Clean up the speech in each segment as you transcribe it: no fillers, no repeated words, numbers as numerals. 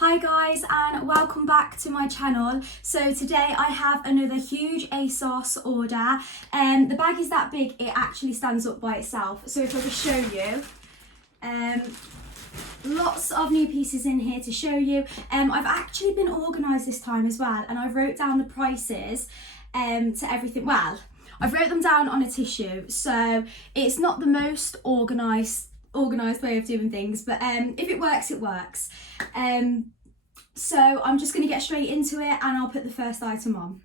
Hi guys, and welcome back to my channel. So today I have another huge Asos order. The bag is that big it actually stands up by itself. So if I just show you, lots of new pieces in here to show you. I've actually been organised this time as well, and I wrote down the prices to everything. Well, I've wrote them down on a tissue, so it's not the most organised way of doing things, but if it works, it works. So I'm just going to get straight into it, and I'll put the first item on.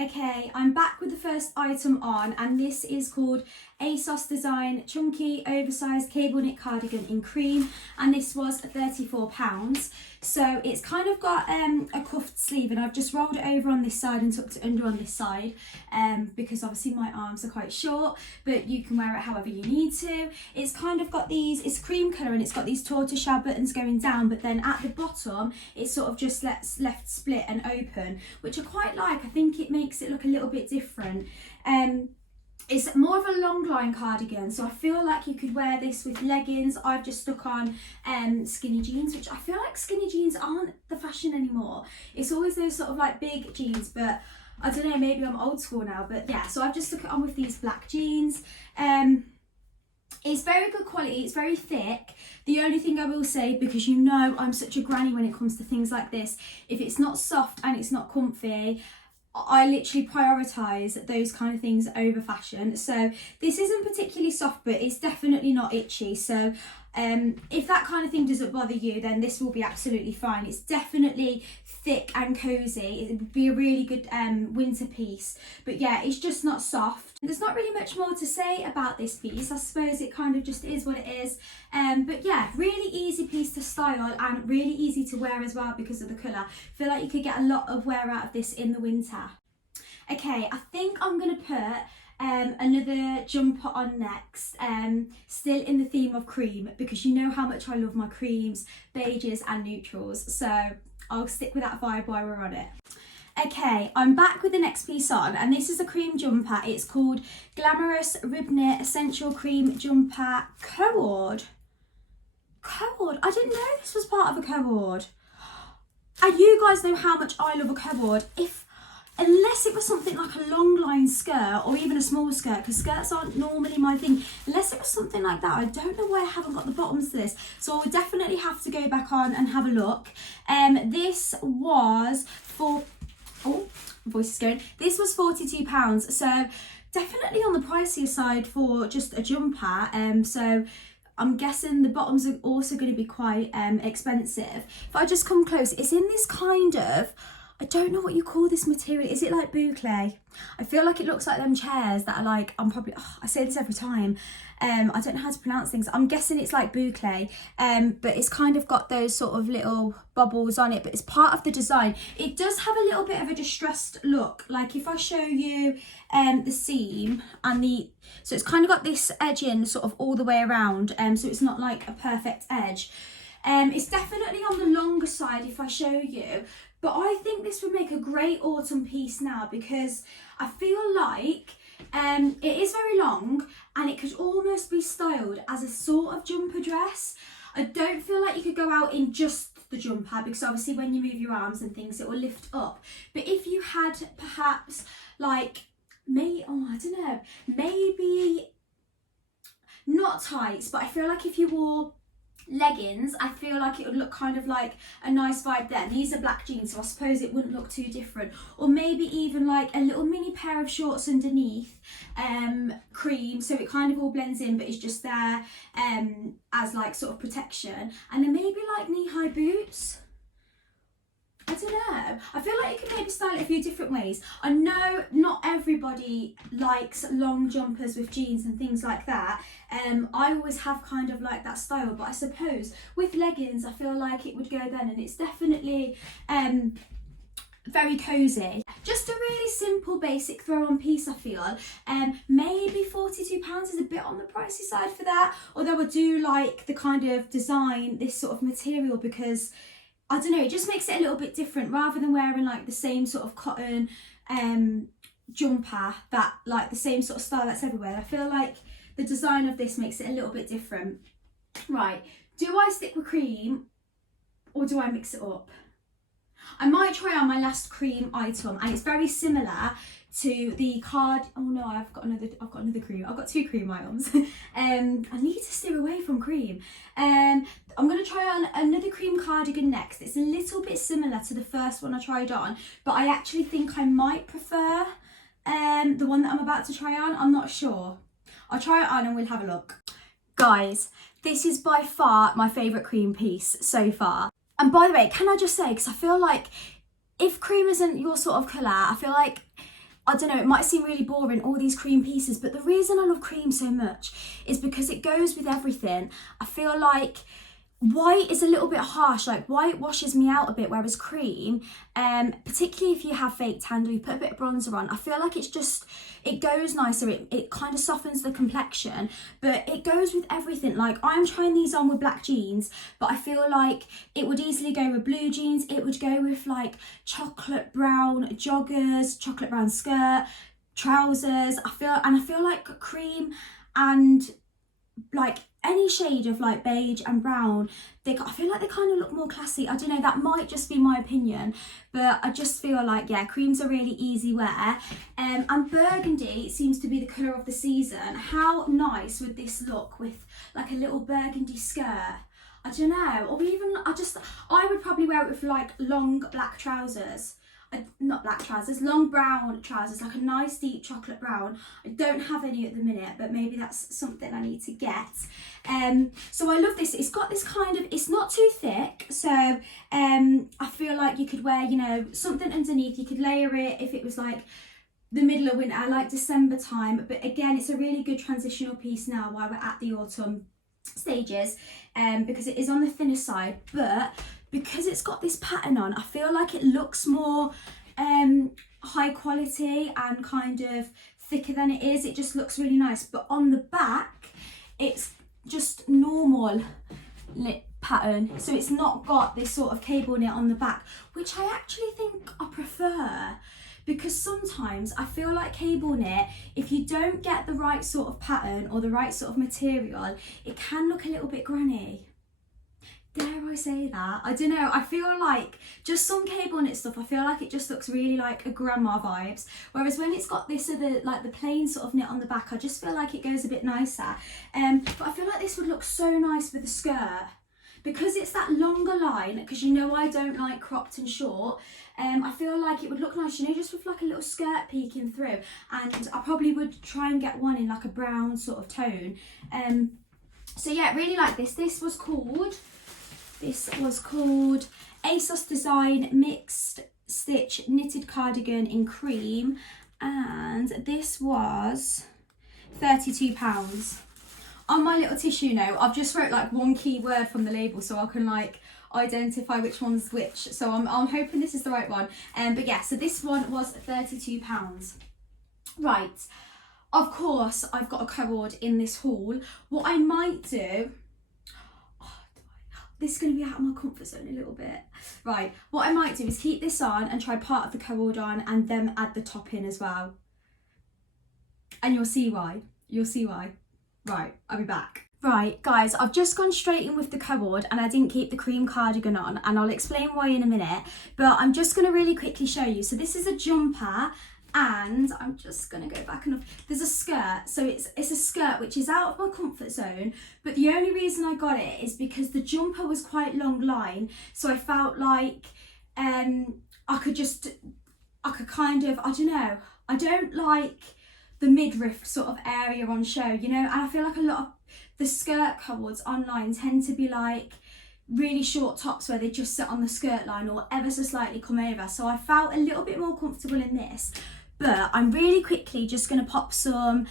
Okay, I'm back with the first item on, and this is called Asos Design Chunky Oversized Cable Knit Cardigan in cream, and this was £34. So it's kind of got a cuffed sleeve, and I've just rolled it over on this side and tucked it under on this side because obviously my arms are quite short, but you can wear it however you need to. It's kind of got these, it's cream colour, and it's got these tortoiseshell buttons going down, but then at the bottom it's sort of just left split and open, which I quite like. I think it makes it look a little bit different. It's more of a long line cardigan, so I feel like you could wear this with leggings. I've just stuck on skinny jeans, which I feel like skinny jeans aren't the fashion anymore. It's always those sort of like big jeans, but I don't know, maybe I'm old school now. But yeah, so I've just stuck it on with these black jeans. It's very good quality, it's very thick. The only thing I will say, because you know I'm such a granny when it comes to things like this, if it's not soft and it's not comfy, I literally prioritise those kind of things over fashion. So this isn't particularly soft, but it's definitely not itchy. So if that kind of thing doesn't bother you, then this will be absolutely fine. It's definitely thick and cosy. It would be a really good winter piece. But yeah, it's just not soft. There's not really much more to say about this piece. I suppose it kind of just is what it is. But yeah, really easy piece to style and really easy to wear as well because of the colour. I feel like you could get a lot of wear out of this in the winter. Okay, I think I'm going to put another jumper on next, still in the theme of cream, because you know how much I love my creams, beiges and neutrals, so I'll stick with that vibe while we're on it. Okay, I'm back with the next piece on, and this is a cream jumper. It's called Glamorous Rib Knit Essential Cream Jumper Co-ord. Co-ord? I didn't know this was part of a co-ord. And you guys know how much I love a co-ord. Unless it was something like a long line skirt or even a small skirt, because skirts aren't normally my thing. Unless it was something like that, I don't know why I haven't got the bottoms to this. So I would definitely have to go back on and have a look. This was for, oh, my voice is going. This was £42. So definitely on the pricier side for just a jumper. So I'm guessing the bottoms are also going to be quite expensive. If I just come close, it's in this kind of, I don't know what you call this material. Is it like boucle? I feel like it looks like them chairs that are like, I say this every time. I don't know how to pronounce things. I'm guessing it's like boucle, but it's kind of got those sort of little bubbles on it, but it's part of the design. It does have a little bit of a distressed look. Like if I show you the seam and so it's kind of got this edging sort of all the way around, so it's not like a perfect edge. It's definitely on the longer side if I show you. But I think this would make a great autumn piece now, because I feel like it is very long and it could almost be styled as a sort of jumper dress. I don't feel like you could go out in just the jumper, because obviously when you move your arms and things it will lift up. But if you had perhaps like, I don't know, maybe not tights, but I feel like if you wore leggings, I feel like it would look kind of like a nice vibe there. These are black jeans, so I suppose it wouldn't look too different. Or maybe even like a little mini pair of shorts underneath, cream, so it kind of all blends in, but it's just there as like sort of protection. And then maybe like knee-high boots. I don't know. I feel like you can maybe style it a few different ways. I know not everybody likes long jumpers with jeans and things like that. I always have kind of like that style, but I suppose with leggings I feel like it would go then, and it's definitely very cosy. Just a really simple basic throw on piece, I feel. Maybe £42 is a bit on the pricey side for that, although I do like the kind of design, this sort of material, because I don't know, it just makes it a little bit different rather than wearing like the same sort of cotton jumper, that like the same sort of style that's everywhere. I feel like the design of this makes it a little bit different. Right, do I stick with cream or do I mix it up? I might try on my last cream item, and it's very similar to the card. Oh no, I've got another cream. I've got 2 cream items. I need to steer away from cream. I'm going to try on another cream cardigan next. It's a little bit similar to the first one I tried on, but I actually think I might prefer the one that I'm about to try on. I'm not sure. I'll try it on and we'll have a look. Guys, this is by far my favourite cream piece so far. And by the way, can I just say, because I feel like if cream isn't your sort of colour, I feel like, I don't know, it might seem really boring, all these cream pieces, but the reason I love cream so much is because it goes with everything. I feel like white is a little bit harsh, like white washes me out a bit, whereas cream, particularly if you have fake tan or you put a bit of bronzer on, I feel like it goes nicer, it kind of softens the complexion, but it goes with everything. Like, I'm trying these on with black jeans, but I feel like it would easily go with blue jeans, it would go with like chocolate brown joggers, chocolate brown skirt, trousers. I feel like cream and like any shade of like beige and brown, I feel like they kind of look more classy. I don't know, that might just be my opinion, but I just feel like, yeah, cream's a really easy wear. And burgundy seems to be the colour of the season. How nice would this look with like a little burgundy skirt? I don't know, or even, I would probably wear it with like long black trousers. Not black trousers, long brown trousers, like a nice deep chocolate brown. I don't have any at the minute, but maybe that's something I need to get. So I love this. It's got this kind of, it's not too thick, so I feel like you could wear, you know, something underneath. You could layer it if it was like the middle of winter, like December time. But again, it's a really good transitional piece now while we're at the autumn stages, because it is on the thinner side, but because it's got this pattern on, I feel like it looks more high quality and kind of thicker than it is. It just looks really nice. But on the back, it's just normal knit pattern, so it's not got this sort of cable knit on the back, which I actually think I prefer, because sometimes I feel like cable knit, if you don't get the right sort of pattern or the right sort of material, it can look a little bit granny. Dare I say that? I don't know, I feel like just some cable knit stuff, I feel like it just looks really like a grandma vibes, whereas when it's got this other, like the plain sort of knit on the back, I just feel like it goes a bit nicer. But I feel like this would look so nice with a skirt, because it's that longer line, because you know I don't like cropped and short. I feel like it would look nice, you know, just with like a little skirt peeking through, and I probably would try and get one in like a brown sort of tone. So yeah, really like this. This was called Asos Design Mixed Stitch Knitted Cardigan in Cream, and this was £32. On my little tissue note, I've just wrote like one key word from the label so I can like identify which one's which. So I'm hoping this is the right one. But yeah, so this one was £32. Right, of course I've got a cord in this haul. What I might do, this is going to be out of my comfort zone a little bit. Right, what I might do is keep this on and try part of the cord on and then add the top in as well. And you'll see why. You'll see why. Right, I'll be back. Right, guys, I've just gone straight in with the cord and I didn't keep the cream cardigan on, and I'll explain why in a minute, but I'm just going to really quickly show you. So this is a jumper, and I'm just going to go back and there's a skirt. So it's a skirt which is out of my comfort zone, but the only reason I got it is because the jumper was quite long line, so I felt like I could kind of, I don't know, I don't like the midriff sort of area on show, you know, and I feel like a lot of the skirt cords online tend to be like really short tops where they just sit on the skirt line or ever so slightly come over, so I felt a little bit more comfortable in this. But I'm really quickly just going to pop some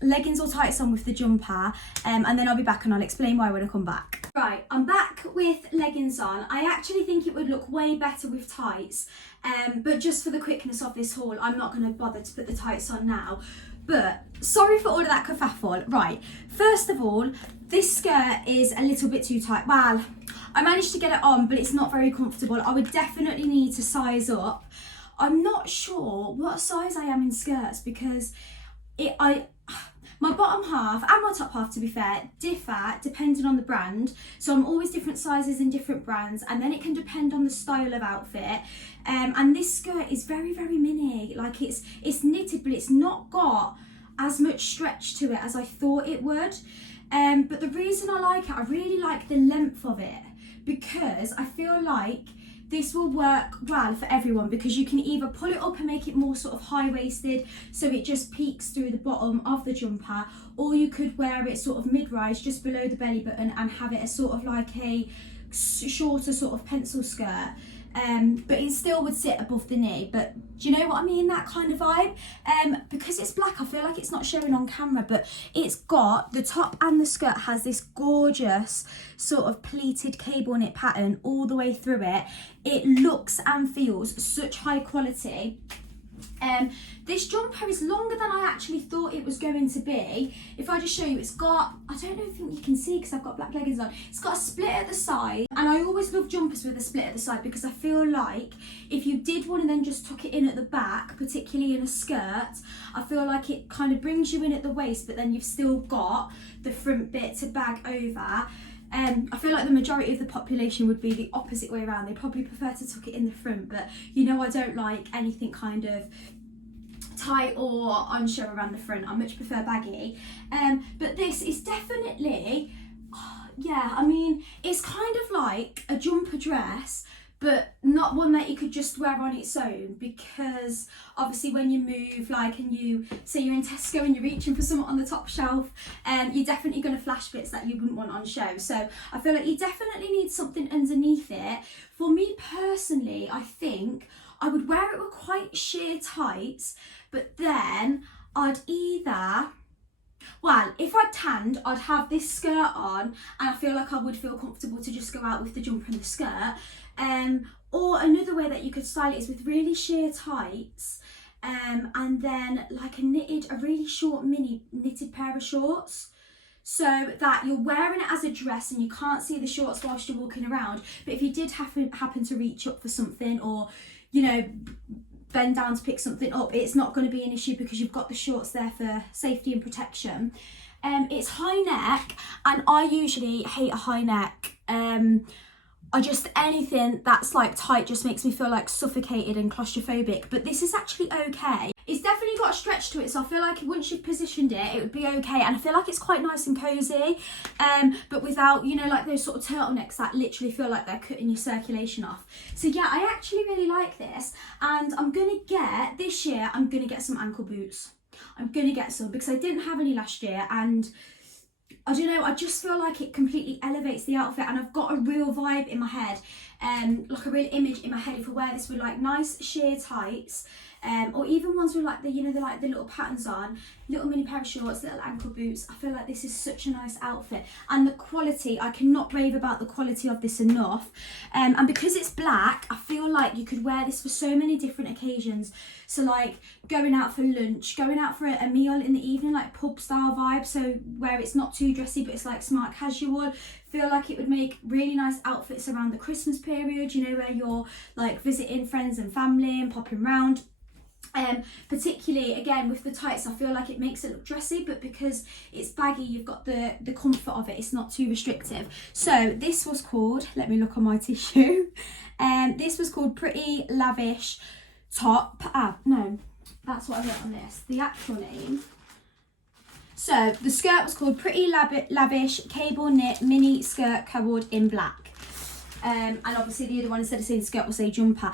leggings or tights on with the jumper, and then I'll be back and I'll explain why when I come back. Right, I'm back with leggings on. I actually think it would look way better with tights, but just for the quickness of this haul, I'm not going to bother to put the tights on now. But sorry for all of that kerfuffle. Right, first of all, this skirt is a little bit too tight. Well, I managed to get it on, but it's not very comfortable. I would definitely need to size up. I'm not sure what size I am in skirts, because My bottom half and my top half, to be fair, differ depending on the brand. So I'm always different sizes in different brands, and then it can depend on the style of outfit. And this skirt is very, very mini. Like it's knitted, but it's not got as much stretch to it as I thought it would. But the reason I like it, I really like the length of it, because I feel like this will work well for everyone, because you can either pull it up and make it more sort of high-waisted so it just peeks through the bottom of the jumper, or you could wear it sort of mid-rise just below the belly button and have it as sort of like a shorter sort of pencil skirt. But it still would sit above the knee. But do you know what I mean? That kind of vibe. Because it's black, I feel like it's not showing on camera, but it's got, the top and the skirt has this gorgeous sort of pleated cable knit pattern all the way through it. It looks and feels such high quality. This jumper is longer than I actually thought it was going to be. If I just show you, it's got, I don't know if you can see because I've got black leggings on, it's got a split at the side, and I always love jumpers with a split at the side because I feel like if you did want to then just tuck it in at the back, particularly in a skirt, I feel like it kind of brings you in at the waist, but then you've still got the front bit to bag over. I feel like the majority of the population would be the opposite way around. They probably prefer to tuck it in the front, but you know I don't like anything kind of tight or unshow around the front. I much prefer baggy. But this is definitely, yeah, I mean, it's kind of like a jumper dress, but not one that you could just wear on its own, because obviously when you move, like, and you say you're in Tesco and you're reaching for something on the top shelf, you're definitely going to flash bits that you wouldn't want on show. So I feel like you definitely need something underneath it. For me personally, I think I would wear it with quite sheer tights, but then I'd either, well, if I tanned, I'd have this skirt on, and I feel like I would feel comfortable to just go out with the jumper and the skirt. Or another way that you could style it is with really sheer tights, and then like a really short mini knitted pair of shorts, so that you're wearing it as a dress and you can't see the shorts whilst you're walking around. But if you did happen to reach up for something, or, you know, bend down to pick something up, it's not going to be an issue because you've got the shorts there for safety and protection. It's high neck, and I usually hate a high neck. Anything that's like tight just makes me feel like suffocated and claustrophobic, but this is actually okay. It's definitely got a stretch to it, so I feel like once you've positioned it, it would be okay, and I feel like it's quite nice and cozy, but without, you know, like those sort of turtlenecks that literally feel like they're cutting your circulation off. So yeah, I actually really like this, and this year I'm gonna get some ankle boots. I'm gonna get some because I didn't have any last year, and I don't know, I just feel like it completely elevates the outfit, and I've got a real vibe in my head, like a real image in my head if I wear this with like nice sheer tights, or even ones with like the, you know, the little patterns on, little mini pair of shorts, little ankle boots. I feel like this is such a nice outfit, and the quality, I cannot rave about the quality of this enough. And because it's black, I feel like you could wear this for so many different occasions. So like going out for lunch, going out for a meal in the evening, like pub style vibe, so where it's not too dressy but it's like smart casual. Feel like it would make really nice outfits around the Christmas period, you know, where you're like visiting friends and family and popping round. Particularly again with the tights, I feel like it makes it look dressy, but because it's baggy, you've got the comfort of it. It's not too restrictive. So this was called, let me look on my tissue, this was called Pretty Lavish Top. No, that's what I wrote on this, the actual name. So the skirt was called Pretty Lavish Cable Knit Mini Skirt Covered in Black, and obviously the other one, instead of saying skirt, will say jumper.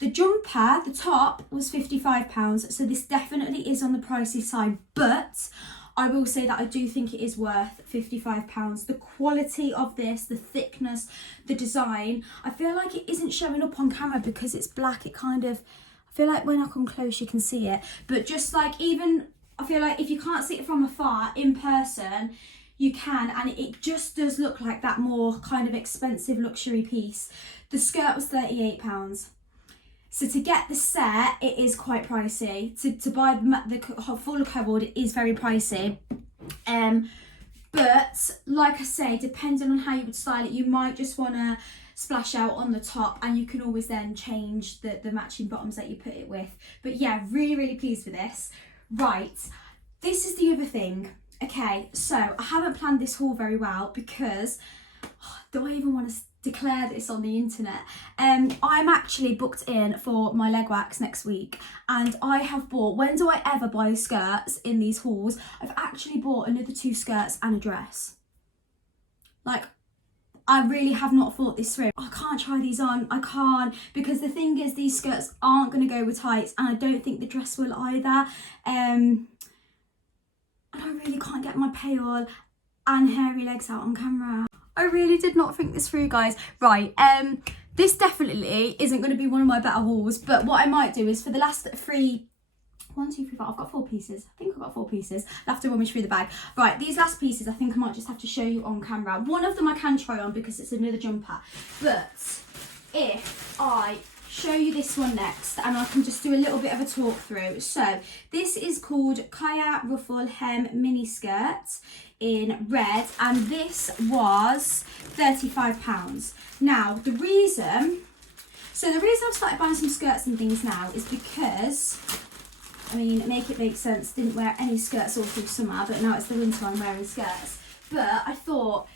The jumper, the top, was £55, so this definitely is on the pricey side, but I will say that I do think it is worth £55. The quality of this, the thickness, the design, I feel like it isn't showing up on camera because it's black. It kind of, I feel like when I come close you can see it, but just like even, I feel like if you can't see it from afar, in person, you can, and it just does look like that more kind of expensive luxury piece. The skirt was £38. So to get the set, it is quite pricey. To buy the full coverall, it is very pricey. But like I say, depending on how you would style it, you might just want to splash out on the top, and you can always then change the matching bottoms that you put it with. But yeah, really, really pleased with this. Right, this is the other thing. Okay, so I haven't planned this haul very well because do I even want to declare this on the internet? I'm actually booked in for my leg wax next week, and I have bought, when do I ever buy skirts in these hauls? I've actually bought another 2 skirts and a dress. Like, I really have not thought this through. I can't try these on, I can't, because the thing is these skirts aren't going to go with tights, and I don't think the dress will either. And I really can't get my pale and hairy legs out on camera. I really did not think this through, guys. Right, this definitely isn't going to be one of my better hauls, but what I might do is for the last 3, 1, 2, 3, 4, I've got 4 pieces. I think I've got 4 pieces. I'll have to rummage through the bag. Right, these last pieces, I think I might just have to show you on camera. One of them I can try on because it's another jumper, but if I show you this one next, and I can just do a little bit of a talk through. So this is called Kaya Ruffle Hem Mini Skirt in red, and this was £35. Now the reason I've started buying some skirts and things now is because, I mean, make it make sense, didn't wear any skirts all through summer, but now it's the winter, I'm wearing skirts. But I thought,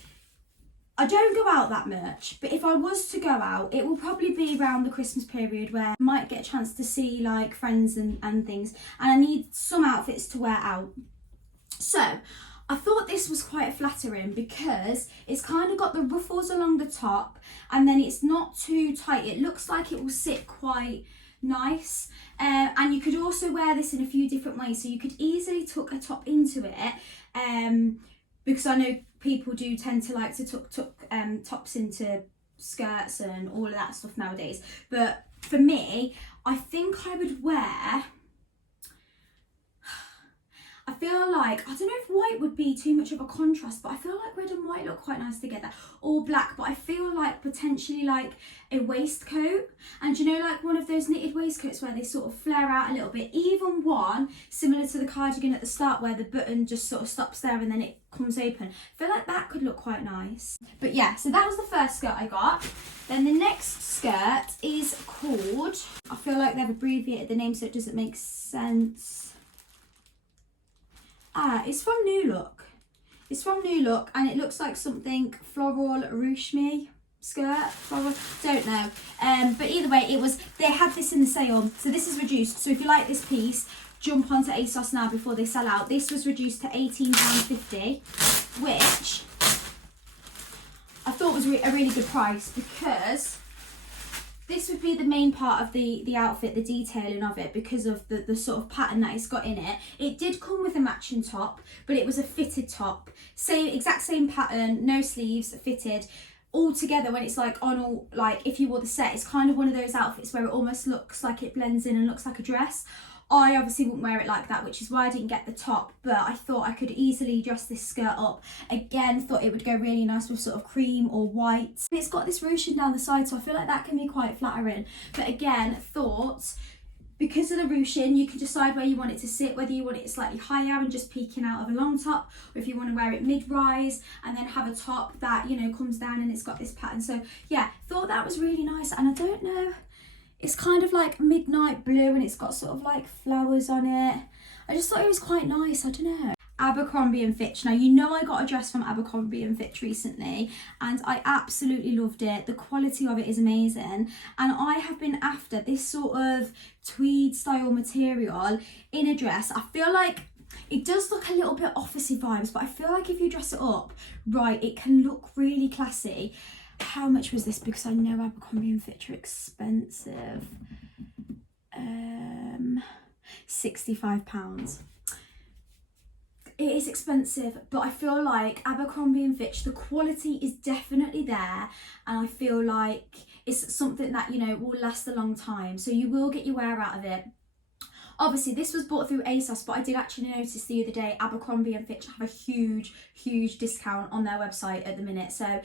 I don't go out that much, but if I was to go out, it will probably be around the Christmas period where I might get a chance to see like friends and things, and I need some outfits to wear out. So I thought this was quite flattering because it's kind of got the ruffles along the top, and then it's not too tight. It looks like it will sit quite nice, and you could also wear this in a few different ways. So you could easily tuck a top into it, because I know people do tend to like to tuck tops into skirts and all of that stuff nowadays. But for me, I think I would wear, I feel like, I don't know if white would be too much of a contrast, but I feel like red and white look quite nice together. Or black, but I feel like potentially like a waistcoat. And you know, like one of those knitted waistcoats where they sort of flare out a little bit. Even one similar to the cardigan at the start where the button just sort of stops there and then it comes open. I feel like that could look quite nice. But yeah, so that was the first skirt I got. Then the next skirt is called, I feel like they've abbreviated the name so it doesn't make sense. It's from New Look. It's from New Look, and it looks like something floral rucheme skirt. Floral, don't know. But either way, they had this in the sale, so this is reduced. So if you like this piece, jump onto Asos now before they sell out. This was reduced to £18.50, which I thought was a really good price because this would be the main part of the outfit, the detailing of it, because of the sort of pattern that it's got in it. It did come with a matching top, but it was a fitted top. Exact same pattern, no sleeves, fitted. All together, when it's like on all, like if you wore the set, it's kind of one of those outfits where it almost looks like it blends in and looks like a dress. I obviously wouldn't wear it like that, which is why I didn't get the top, but I thought I could easily dress this skirt up. Again, thought it would go really nice with sort of cream or white. It's got this ruching down the side, so I feel like that can be quite flattering. But again, thought, because of the ruching, you can decide where you want it to sit, whether you want it slightly higher and just peeking out of a long top, or if you want to wear it mid-rise and then have a top that, you know, comes down and it's got this pattern. So yeah, thought that was really nice. And I don't know, it's kind of like midnight blue and it's got sort of like flowers on it. I just thought it was quite nice, I don't know. Abercrombie and Fitch. Now, you know I got a dress from Abercrombie and Fitch recently and I absolutely loved it. The quality of it is amazing. And I have been after this sort of tweed style material in a dress. I feel like it does look a little bit officey vibes, but I feel like if you dress it up right, it can look really classy. How much was this? Because I know Abercrombie and Fitch are expensive. £65. It is expensive, but I feel like Abercrombie and Fitch, the quality is definitely there, and I feel like it's something that, you know, will last a long time, so you will get your wear out of it. Obviously, this was bought through Asos, but I did actually notice the other day Abercrombie and Fitch have a huge discount on their website at the minute. So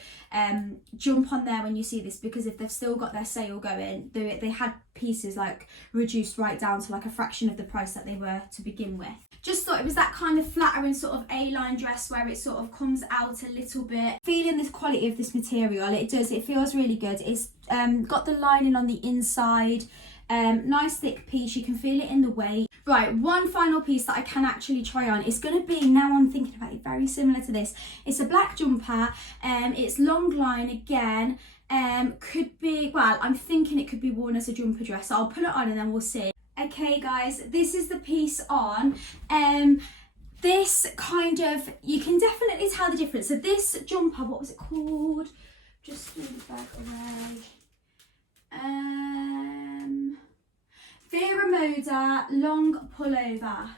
jump on there when you see this, because if they've still got their sale going, they had pieces like reduced right down to like a fraction of the price that they were to begin with. Just thought it was that kind of flattering sort of A-line dress where it sort of comes out a little bit. Feeling the quality of this material, it feels really good. It's got the lining on the inside. Nice thick piece, you can feel it in the weight. Right, one final piece that I can actually try on is going to be, now I'm thinking about it, very similar to this. It's a black jumper, it's long line again, could be, well, I'm thinking it could be worn as a jumper dress, so I'll put it on and then we'll see. Okay guys, this is the piece on. This kind of, you can definitely tell the difference. So this jumper, what was it called? Just move the bag away. Vera Moda long pullover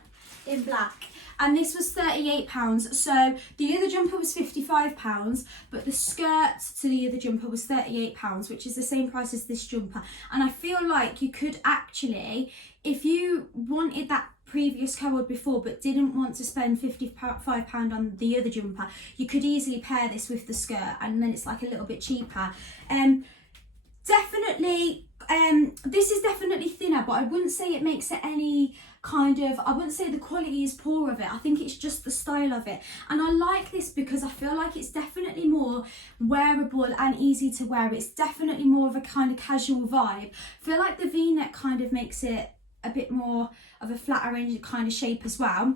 in black, and this was £38. So the other jumper was £55, but the skirt to the other jumper was £38, which is the same price as this jumper. And I feel like you could actually, if you wanted that previous colour before but didn't want to spend £55 on the other jumper, you could easily pair this with the skirt, and then it's like a little bit cheaper. Definitely, this is definitely thinner, but I wouldn't say it makes it any kind of, I wouldn't say the quality is poor of it. I think it's just the style of it. And I like this because I feel like it's definitely more wearable and easy to wear. It's definitely more of a kind of casual vibe. I feel like the V-neck kind of makes it a bit more of a flatter kind of shape as well.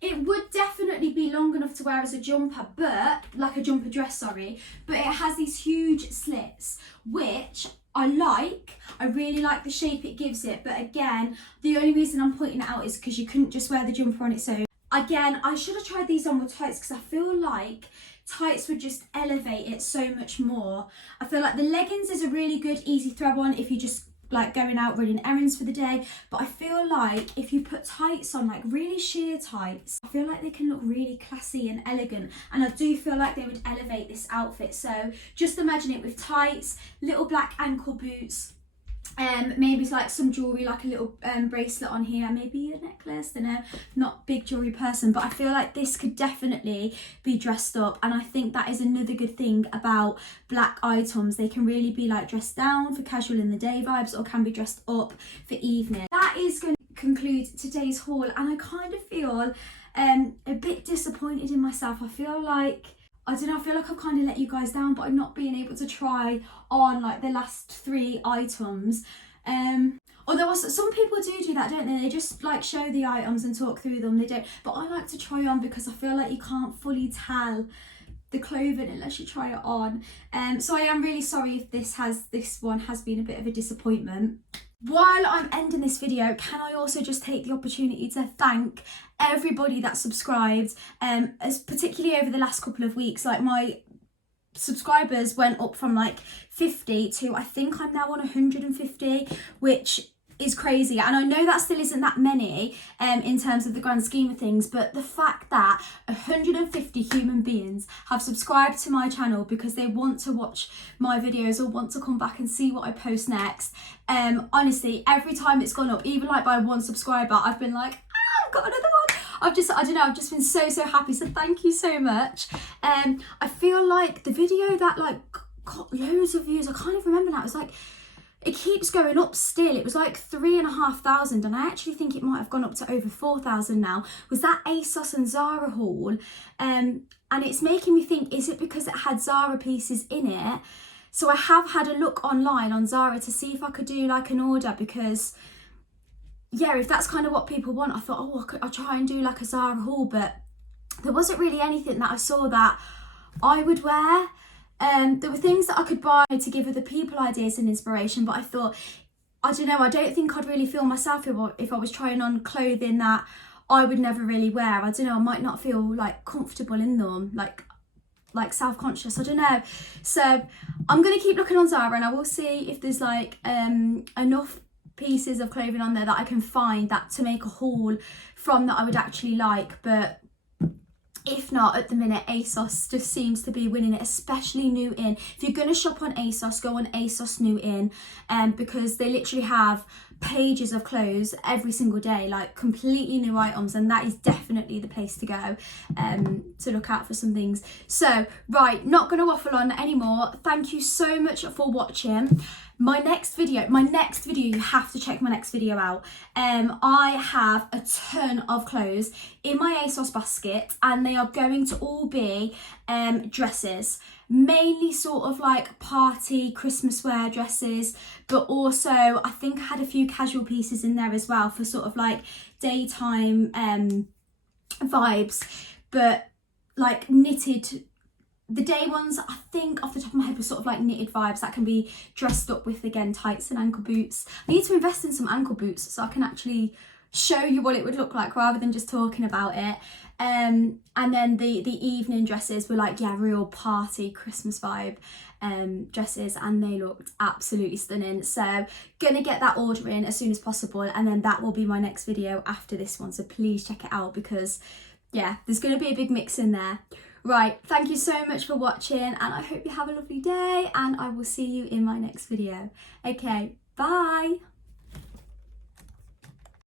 It would definitely be long enough to wear as a jumper, but like a jumper dress, sorry, but it has these huge slits, which I like. I really like the shape it gives it, but again, the only reason I'm pointing it out is because you couldn't just wear the jumper on its own. Again, I should have tried these on with tights because I feel like tights would just elevate it so much more. I feel like the leggings is a really good easy throw on if you just like going out running errands for the day, but I feel like if you put tights on, like really sheer tights, I feel like they can look really classy and elegant, and I do feel like they would elevate this outfit. So just imagine it with tights, little black ankle boots, maybe like some jewelry, like a little bracelet on here, maybe a necklace. I don't know, not big jewelry person, but I feel like this could definitely be dressed up, and I think that is another good thing about black items. They can really be like dressed down for casual in the day vibes, or can be dressed up for evening. That is going to conclude today's haul, and I kind of feel a bit disappointed in myself. I feel like, I don't know, I feel like I've kind of let you guys down by not being able to try on like the last 3 items. Although some people do that, don't they? They just like show the items and talk through them. They don't, but I like to try on because I feel like you can't fully tell the clothing unless you try it on. So I am really sorry if this one has been a bit of a disappointment. While I'm ending this video, can I also just take the opportunity to thank everybody that subscribed, as particularly over the last couple of weeks. Like, my subscribers went up from like 50 to, I think I'm now on 150, which is crazy. And I know that still isn't that many in terms of the grand scheme of things, but the fact that 150 human beings have subscribed to my channel because they want to watch my videos or want to come back and see what I post next, honestly, every time it's gone up, even like by 1 subscriber, I've been like, I've got another one. I don't know, I've just been so happy, so thank you so much. I feel like the video that like got loads of views, I can't even remember now, it was like, it keeps going up still. It was like 3,500, and I actually think it might have gone up to over 4,000 now. Was that Asos and Zara haul? And it's making me think, is it because it had Zara pieces in it? So I have had a look online on Zara to see if I could do like an order, because yeah, if that's kind of what people want, I thought, oh, I'll try and do like a Zara haul, but there wasn't really anything that I saw that I would wear. There were things that I could buy to give other people ideas and inspiration, but I thought, I don't know, I don't think I'd really feel myself if I was trying on clothing that I would never really wear. I don't know, I might not feel like comfortable in them, like self-conscious, I don't know. So I'm going to keep looking on Zara, and I will see if there's like enough pieces of clothing on there that I can find that to make a haul from that I would actually like. But if not, at the minute, Asos just seems to be winning it, especially new in. If you're going to shop on Asos, go on Asos new in, because they literally have pages of clothes every single day, like completely new items, and that is definitely the place to go to look out for some things. So, right, not going to waffle on anymore. Thank you so much for watching. My next video, you have to check my next video out. I have a ton of clothes in my Asos basket, and they are going to all be dresses. mainly sort of like party Christmas wear dresses, but also I think I had a few casual pieces in there as well for sort of like daytime vibes, but like knitted. The day ones, I think off the top of my head, were sort of like knitted vibes that can be dressed up with, again, tights and ankle boots. I need to invest in some ankle boots so I can actually show you what it would look like rather than just talking about it. And then the evening dresses were like, yeah, real party Christmas vibe dresses, and they looked absolutely stunning. So gonna get that order in as soon as possible, and then that will be my next video after this one, so please check it out because yeah, there's gonna be a big mix in there. Right, thank you so much for watching, and I hope you have a lovely day, and I will see you in my next video. Okay, bye.